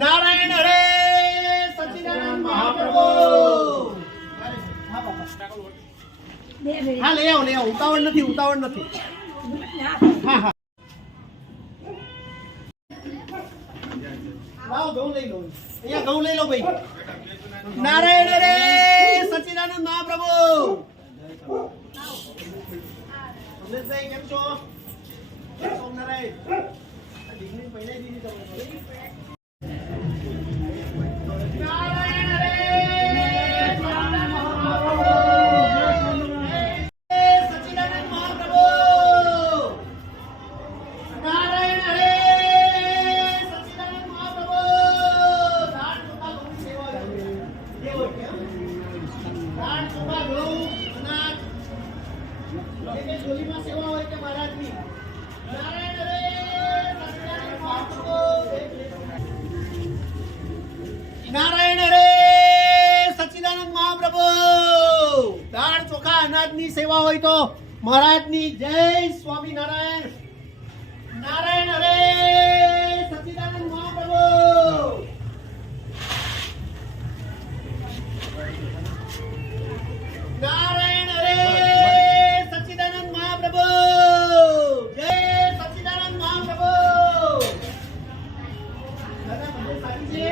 નારાયણ હરે સચ્ચિદાનંદ મહાપ્રભુ। હા લઈ આવો ઉતાવળ નથી હા લાવો ઘઉં લઈ લો અહીંયા ઘઉં લઈ લો ભાઈ। નારાયણ હરે સચ્ચિદાનંદ મહાપ્રભુ। અમરેશભાઈ કેમ છો? સોમનારાયણ દીકરી પહેલા દીધી તમે સેવા હોય કે મહારાજની। નારાયણ હરે સચ્ચિદાનંદ મહાપ્રભુ। નારાયણ હરે સચ્ચિદાનંદ મહાપ્રભુ। દાળ ચોખા અનાજની સેવા હોય તો મહારાજની જય સ્વામિનારાયણ। નારાયણ હરે સચ્ચિદાનંદ મહાપ્રભુ। નારાયણ હરે સચ્ચિદાનંદ મહાપ્રભુ। જય સચ્ચિદાનંદ મહાપ્રભુ। દાદા મને સાચી છે?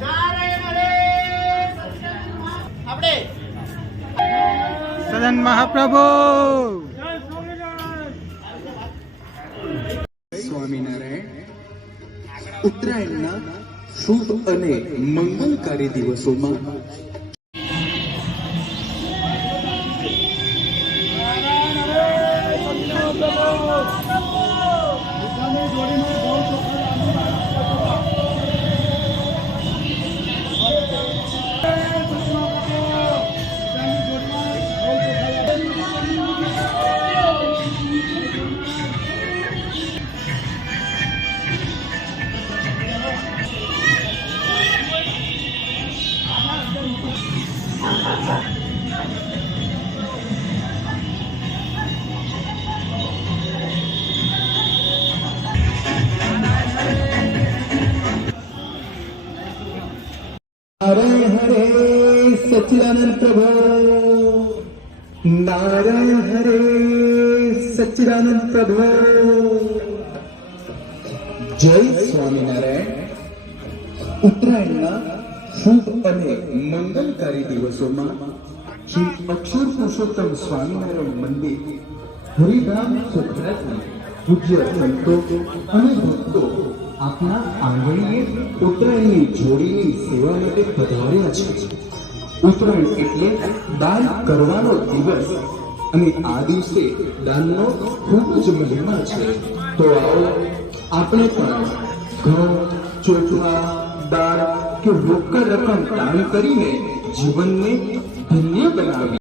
નારાયણ હરે સચ્ચિદાનંદ મહાપ્રભુ। આપણે સદન મહાપ્રભુ। સ્વામિનારાયણ ઉત્તરાયણના શુભ અને મંગલકારી દિવસોમાં નારાયણ હરે સચ્ચિદાનંદ પ્રભુ। નારાયણ હરે સચ્ચિદાનંદ પ્રભુ। જય સ્વામિનારાયણ। ઉત્તરાયણના શુભ અને મંગલકારી દિવસોમાં શ્રી અક્ષર પુરુષોત્તમ સ્વામિનારાયણ મંદિર હરિધામ સુખરાજના પૂજ્ય સંતો અને ભક્તો આપના આંગણીએ ઉત્તરાયણની જોડીની સેવા માટે પધાર્યા છે। ઉત્તરાયણ એટલે દાન કરવાનો દિવસ અને આ દિવસે દાનનો ખૂબ જ મહિમા છે। તો આવો આપણે પણ ઘઉં ચોખા દાળ કે રોકડ રકમ દાન કરીને જીવનને ધન્ય બનાવીએ।